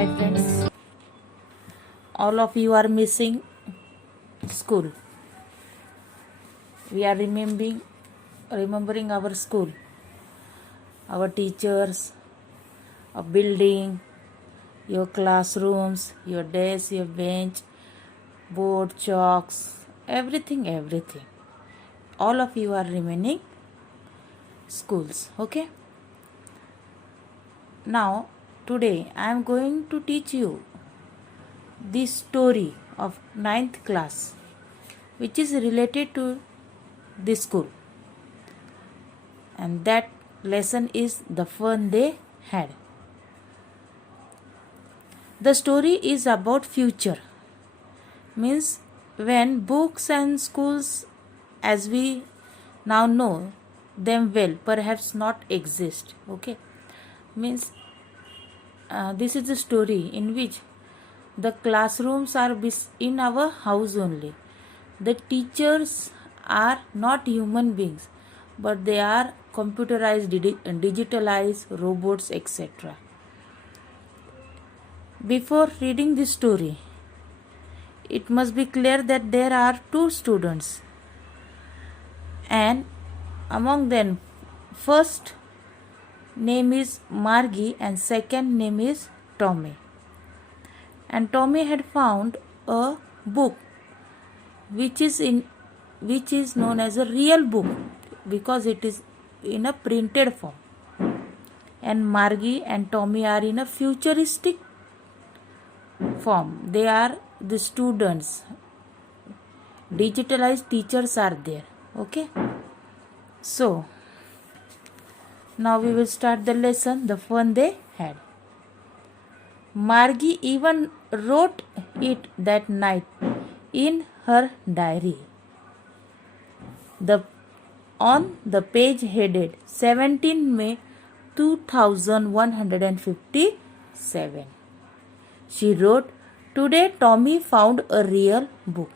Hi friends, all of you are missing school. We are remembering our school, our teachers, a building, your classrooms, your desk, your bench, board, chalks, everything. All of you are remaining schools, okay? Now, today I am going to teach you the story of 9th class, which is related to the school, and that lesson is the fun they had. The story is about future, means when books and schools as we now know them well perhaps not exist, okay? Means this is the story in which the classrooms are in our house only. The teachers are not human beings, but they are computerized, digitalized robots, etc. Before reading this story, it must be clear that there are two students, and among them, first name is Margie and second name is Tommy. And Tommy had found a book which is known as a real book because it is in a printed form, and Margie and Tommy are in a futuristic form. They are the students. Digitalized teachers are there, okay? So now we will start the lesson, the fun they had. Margie even wrote it that night in her diary. On the page headed 17 May 2157. She wrote, "Today Tommy found a real book."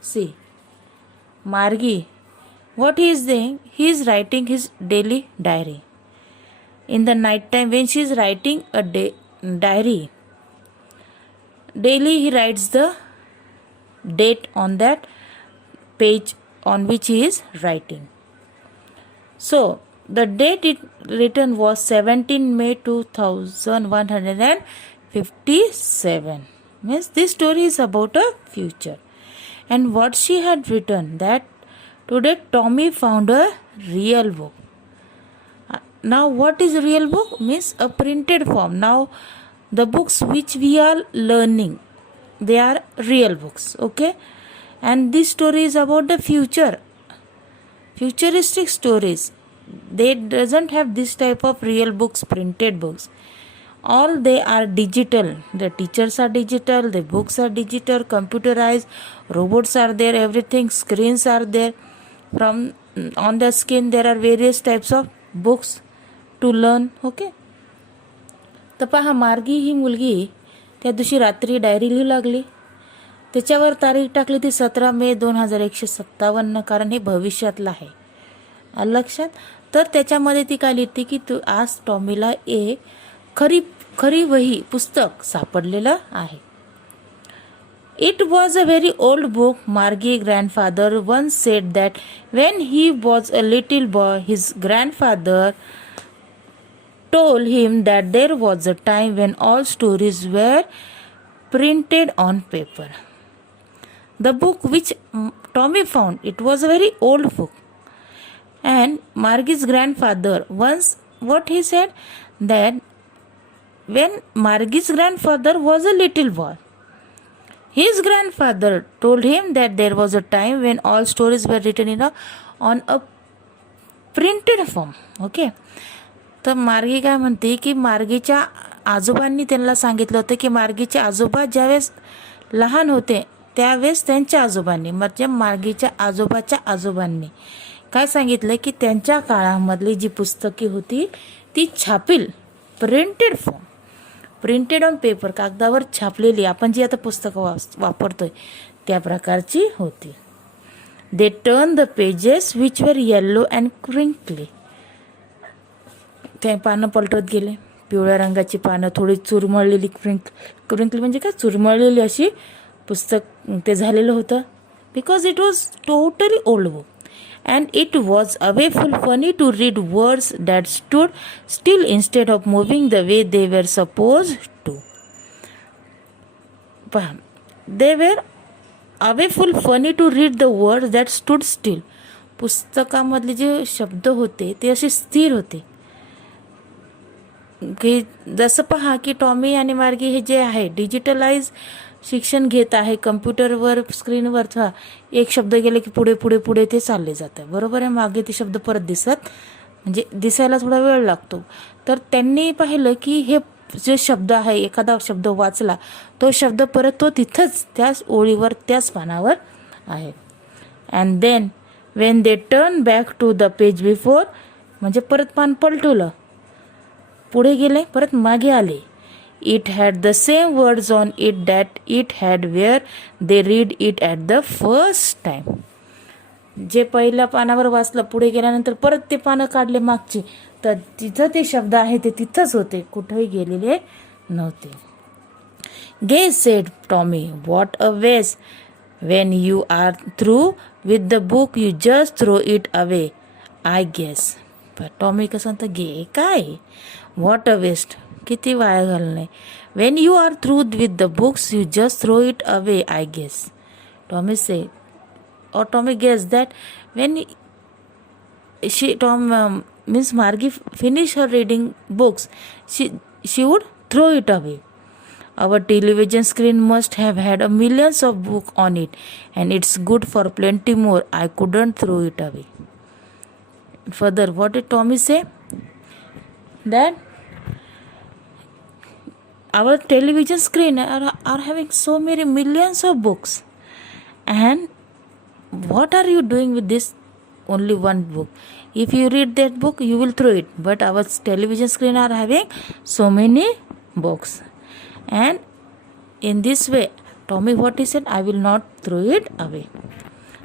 See, Margie, what he is doing? He is writing his daily diary. In the night time, when she is writing a diary, daily he writes the date on that page on which he is writing. So the date it written was 17 May 2157. Means this story is about a future. And what she had written, that today Tommy found a real book. Now what is a real book? Means a printed form. Now the books which we are learning, they are real books, okay? And this story is about the future, futuristic stories. They doesn't have this type of real books, printed books. All they are digital. The teachers are digital, the books are digital, computerized, robots are there, everything, screens are there. From on the screen there are various types of books to learn, okay? तर पहा, मार्गी ही मुलगी त्या दिवशी रात्री diary लिहू लागली. त्याच्यावर तारीख टाकली ती 17 मे 2157, कारण हे भविष्यातलं आहे, लक्षात. तर त्याच्यामध्ये ती काय लिहिते की तू आज टॉमीला एक खरी वही पुस्तक सापडलेलं आहे. It was a very old book. Margie's grandfather once said that when he was a little boy, his grandfather told him that there was a time when all stories were printed on paper. The book which Tommy found, it was a very old book. And Margie's grandfather once, what he said, that when Margie's grandfather was a little boy, his grandfather told him that there was a time when all stories were written on a printed form, okay? तर मार्गी काय म्हणते की मार्गीच्या आजोबांनी त्यांना सांगितलं होतं की मार्गीचे आजोबा ज्यावेळेस लहान होते त्यावेळेस त्यांच्या आजोबांनी, म्हणजे मार्गीच्या आजोबाच्या आजोबांनी काय सांगितलं की त्यांच्या काळामधली जी पुस्तके होती ती छापील, printed form, printed on paper, कागदावर छापलेली, आपण जी आता पुस्तकं वापरतोय त्या प्रकारची होती. They turn the pages which were yellow and crinkly. ते पानं पलटत गेले. पिवळ्या रंगाची पानं, थोडी चुरमळलेली, क्रिंकली म्हणजे काय, चुरमळलेली अशी पुस्तक ते झालेलं होतं. Because it was totally old book and it was awful funny to read words that stood still instead of moving the way they were supposed to. They were awful funny to read the words that stood still. पुस्तकामधले जे शब्द होते ते असे स्थिर होते की जसं पहा की टॉमी आणि मार्गी हे जे आहे डिजिटलाइज शिक्षण घेत आहे कम्प्युटरवर, स्क्रीनवर. एक शब्द गेले की पुढे पुढे पुढे ते चालले जातं, बरोबर आहे. मागे ते शब्द परत म्हणजे दिसायला थोडा वेळ लागतो. तर त्यांनी पाहिलं की हे जे शब्द आहे, एखादा शब्द वाचला तो शब्द परत तो तिथंच त्याच ओळीवर त्याच पानावर आहे. And then when they turn back to the page before, म्हणजे परत पान पलटवलं, पुढे गेले, परत मागे आले. It had the same words on it that it had where they read it at the first time. जे पहिल्या पानावर वाचलं, पुढे गेल्यानंतर परत ते पानं काढले मागची, तर तिथं ते शब्द आहे ते तिथंच होते, कुठेही गेलेले नव्हते. Guess, said Tommy, what a waste. When you are through with the book, you just throw it away, I guess. पण टॉमी कसं म्हणतं, गे काय, what a waste, किती वाया घालणे. When you are through with the books you just throw it away, I guess. Tommy से और Tommy guess that when means Margie finish her reading books, she would throw it away. Our television screen must have had a millions of books on it, and it's good for plenty more. I couldn't throw it away. Further, what did Tommy say? That our television screen are having so many millions of books, and what are you doing with this only one book? If you read that book, you will throw it, but our television screen are having so many books. And in this way, Tommy, what he said, I will not throw it away.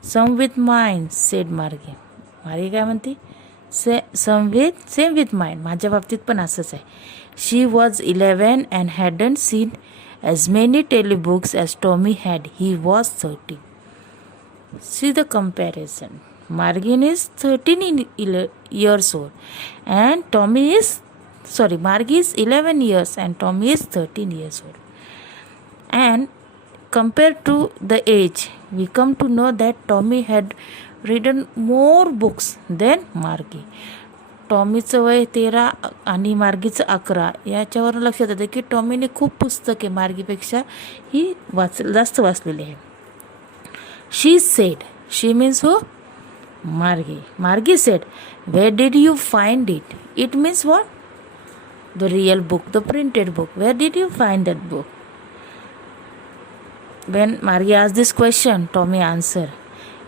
Some with mine, said Margie. Margie काय म्हणते, same with mine. माझ्या बाबतीत पण असंच आहे. She was 11 and hadn't seen as many telebooks as Tommy had. He was 13. See the comparison. Margie is 13 years old, and Margie is 11 years and Tommy is 13 years old. And compared to the age, we come to know that Tommy had read more books than Margie. टॉमीचं वय 13 आणि मार्गीचं 11. याच्यावरून लक्षात येतं की टॉमीने खूप पुस्तके मार्गीपेक्षा ही जास्त वाचलेली आहे. शी सेड, शी मीन्स हो, Margie said, where did you find it? It means what? The real book, the printed book. Where did you find that book? When Margie asked this question, Tommy answered,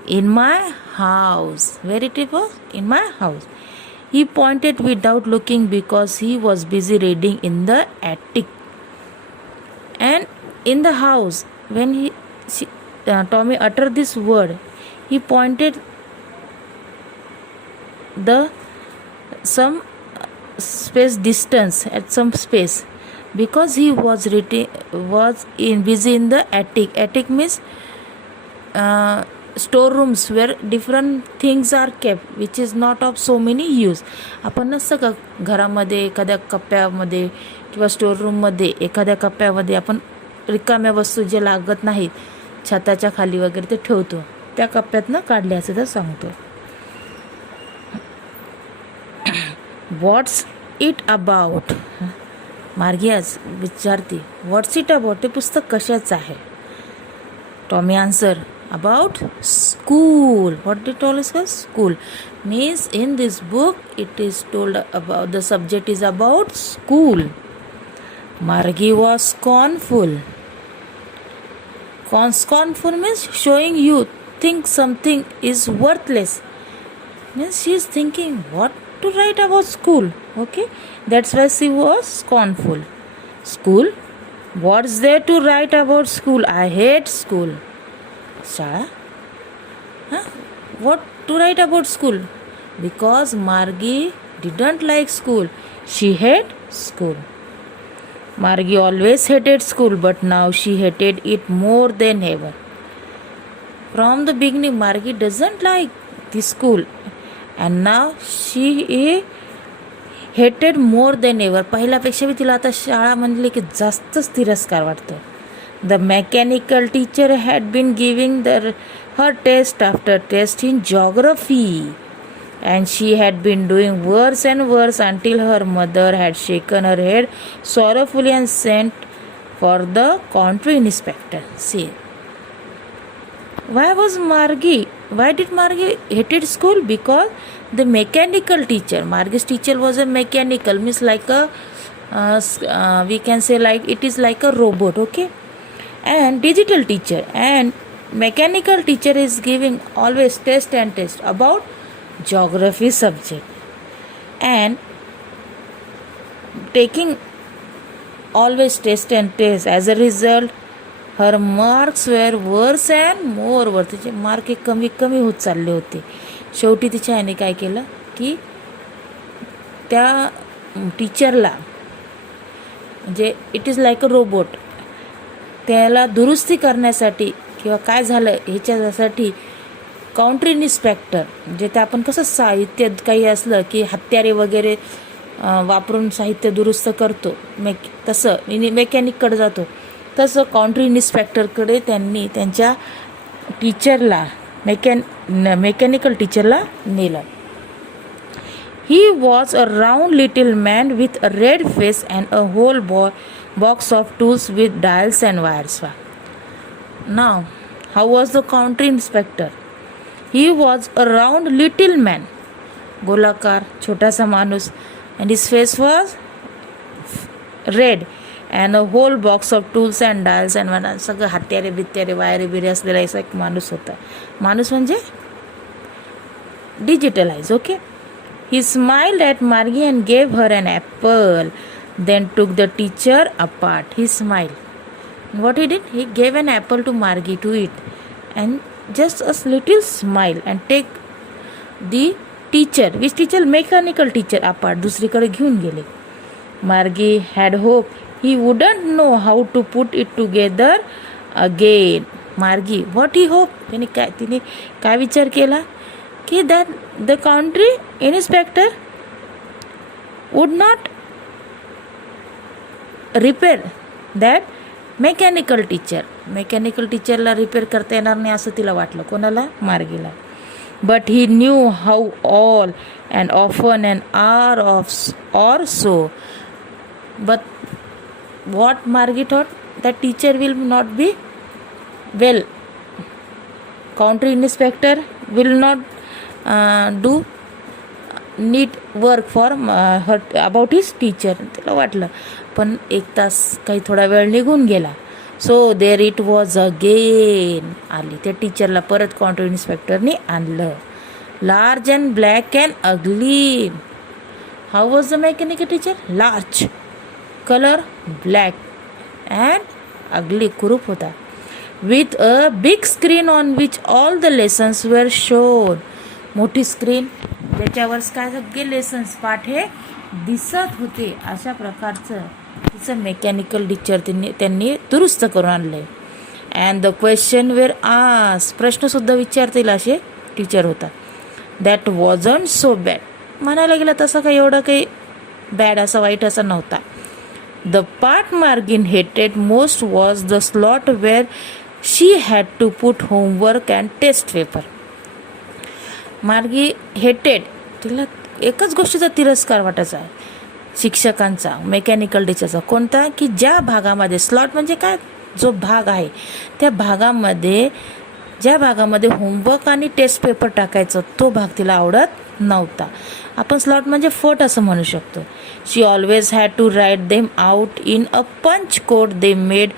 in my house. Where it was? In my house. He pointed without looking because he was busy reading in the attic. And in the house, when Tommy uttered this word, he pointed some space distance at some space because he was busy in the attic. Attic means storerooms where different things are kept, which is not of so many use. आपण नसतं का घरामध्ये एखाद्या कप्प्यामध्ये किंवा स्टोररूममध्ये एखाद्या कप्प्यामध्ये आपण रिकाम्या वस्तू जे लागत नाहीत छताच्या खाली वगैरे ते ठेवतो, त्या कप्प्यातनं काढले असं तर सांगतो. What's it about? मार्गी आज विचारते, व्हॉट्स इट अबाउट, ते पुस्तक कशाचं आहे? Tommy answer, about school. What it told us? School means in this book it is told about, the subject is about school. Margie was scornful. Scornful means showing you think something is worthless. Means she is thinking what to write about school. Okay, that's why she was scornful. School, what's there to write about school? I hate school. शाळा, what to write about school? Because Margie didn't like school. She hated school. Margie always hated school, but now she hated it more than ever. From the beginning, Margie doesn't like the school, and now she hated more than ever. पहिल्यापेक्षा तिला आता शाळा म्हणली की जास्तच तिरस्कार वाटतो. The mechanical teacher had been giving her test after test in geography, and she had been doing worse and worse until her mother had shaken her head sorrowfully and sent for the country inspector. See, why did Margie hated school? Because the mechanical teacher, Margie's teacher was a mechanical, means like a we can say like it is like a robot, okay, and digital teacher, and mechanical teacher is giving always test and test about geography subject and taking always test and test. As a result, her marks were worse and more worse. तिचे mark कमी कमी होत चालले होते. शेवटी तिच्या आईने काय केलं की त्या टीचरला, म्हणजे it is like a robot, त्याला दुरुस्ती करण्यासाठी किंवा काय झालं ह्याच्यासाठी काउंट्री इन्स्पेक्टर, म्हणजे ते आपण कसं साहित्य काही असलं की हत्यारे वगैरे वापरून साहित्य दुरुस्त करतो तसं मेकॅनिककडे जातो, तसं काउंट्री इन्स्पेक्टरकडे त्यांनी त्यांच्या टीचरला मेकॅनिकल टीचरला नेलं. He was a round little man with a red face and a whole box of tools with dials and wires. Now, how was the country inspector? He was a round little man, गोलाकार छोटासा माणूस, and his face was red and a whole box of tools and dials and wires. सगळं हत्यारे बित्यारे वायरे बिरे असलेला असा एक माणूस होता. माणूस म्हणजे digitalized, okay. He smiled at Margie and gave her an apple, then took the teacher apart. He smiled. What he did? He gave an apple to Margie to eat, and just a little smile, and take the teacher, which teacher? Mechanical teacher, apart. दुसरीकडे घेऊन गेले. Margie had hoped he wouldn't know how to put it together again. Margie, what he hoped? तिने काय विचार केला की that the country inspector would not repair that mechanical टीचरला repair करता येणार नाही असं तिला वाटलं. कोणाला? मार्गीला. But he knew how all and often an hour or so. But what Margie thought? That teacher will not be well. Country inspector will not do neat work for her about his teacher. त्याला वाटलं, पण एक तास काही थोडा वेळ निघून गेला. So there it was again. आली त्या टीचरला परत काउंटर इन्स्पेक्टरने आणलं. Large and black and ugly. How was the mechanical teacher? Large, colour black and ugly, कुरूप होता. With a big screen on which all the lessons were shown. मोठी screen ज्याच्यावर काय सगळे लेसन्स पाठ हे दिसत होते. अशा प्रकारचं तिचं मेकॅनिकल टीचर त्यांनी दुरुस्त करून आणलंय. And the question were ask. प्रश्नसुद्धा विचारतील असे टीचर होता. That wasn't so bad. म्हणायला गेलं तसं काही एवढं काही बॅड असं वाईट असं नव्हता. The part Margie hated most was the slot where she had to put homework and test paper. Margie hated, तिला एकच गोष्टीचा तिरस्कार वाटायचा शिक्षकांचा, मेकॅनिकल टीचरचा. कोणता? की ज्या भागामध्ये, स्लॉट म्हणजे काय, जो भाग आहे त्या भागामध्ये, ज्या भागामध्ये होमवर्क आणि टेस्ट पेपर टाकायचं तो भाग तिला आवडत नव्हता. आपण स्लॉट म्हणजे फट असं म्हणू शकतो. She always had to write them out in a punch code they made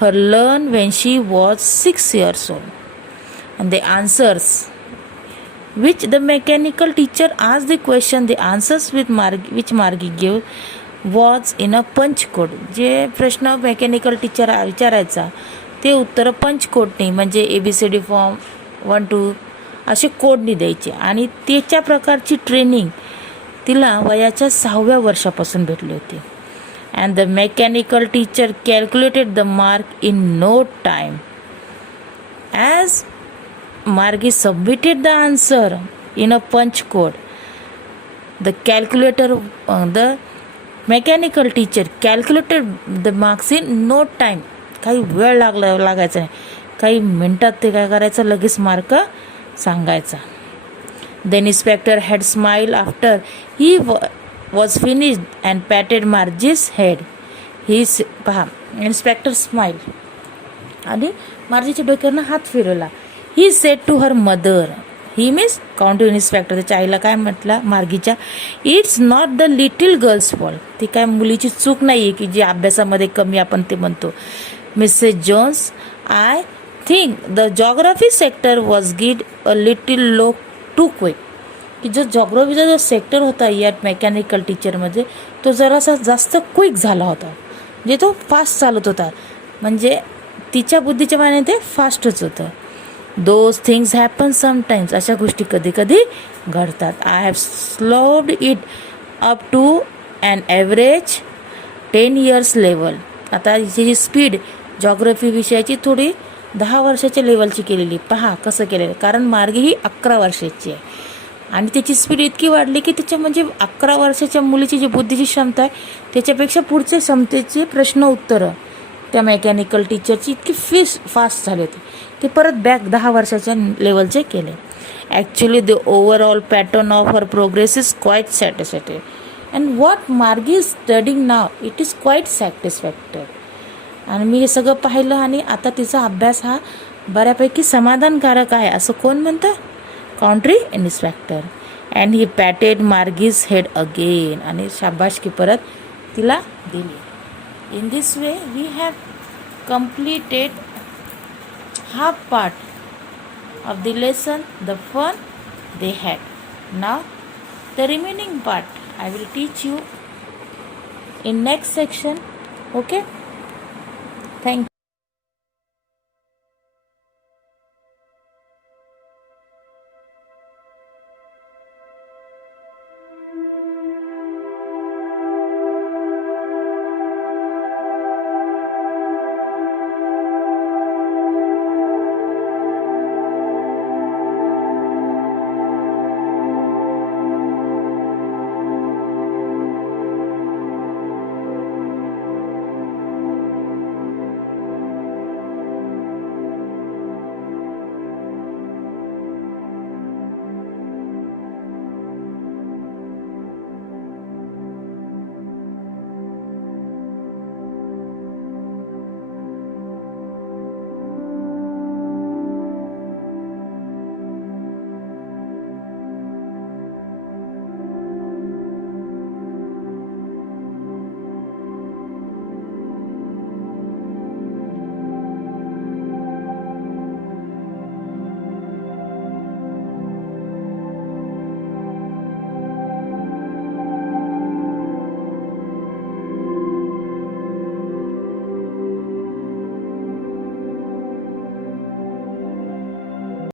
her learn when she was 6 years old. And the answers which the mechanical teacher asked the question, the answers which Margie gave was in a punch code. जे प्रश्न mechanical teacher विचारायचा ते उत्तर पंच कोडने, म्हणजे ABCD form 1 2 असे कोडनी द्यायचे. आणि त्याच्या प्रकारची ट्रेनिंग तिला वयाच्या 6व्या वर्षापासून भेटली होती. and the mechanical teacher calculated the mark in no time. As Margie submitted the answer in a punch code, the mechanical teacher calculated the marks in no time. काही वेळ लागायचा नाही, काही मिनिटात ते काय करायचं, लगेच मार्क सांगायचा. Then inspector had smiled after he was finished and patted Margie's head. पहा, इन्स्पेक्टर स्माइल आणि मार्जीच्या डोक्यावरनं हात फिरवला. He said to her mother, he means county inspector त्याच्या आईला काय म्हटलं मार्गीच्या, it's not the little girl's fault. ती काय मुलीची चूक नाही आहे की जी अभ्यासामध्ये कमी आपण ते म्हणतो. Mrs Jones, I think the geography sector was गिड a little low too quick. की जो जॉग्राफीचा जो सेक्टर होता या मेकॅनिकल टीचरमध्ये तो जरासा जास्त क्विक झाला होता, म्हणजे तो फास्ट चालत होता, म्हणजे तिच्या बुद्धीच्या मानाने ते फास्टच होतं. दोज थिंग्स हॅपन समटाईम्स, अशा गोष्टी कधी कधी घडतात. I have slowed it up to an average 10 years level. आता हिची जी स्पीड जॉग्राफी विषयाची थोडी 10 वर्षाच्या लेवलची केलेली. पहा कसं केलेलं, कारण मार्गी ही 11 वर्षाची आहे आणि त्याची स्पीड इतकी वाढली की त्याच्या म्हणजे 11 वर्षाच्या मुलीची जी बुद्धीची क्षमता आहे त्याच्यापेक्षा पुढचे क्षमतेचे प्रश्न उत्तरं त्या मेकॅनिकल टीचरची इतकी फास्ट झाले होते, ते परत बॅक 10 वर्षाच्या लेवलचे केले. Actually the overall pattern of her progress is quite satisfactory and what Margie is studying now it is quite satisfactory. आणि मी हे सगळं पाहिलं आणि आता तिचा अभ्यास हा बऱ्यापैकी समाधानकारक आहे असं कोण म्हणतं, country inspector. And he patted Margie's head again, आणि शाबासकी परत तिला दिली. In this way we have completed half part of the lesson, the fun they had. Now the remaining part I will teach you in next section. Okay, thank you.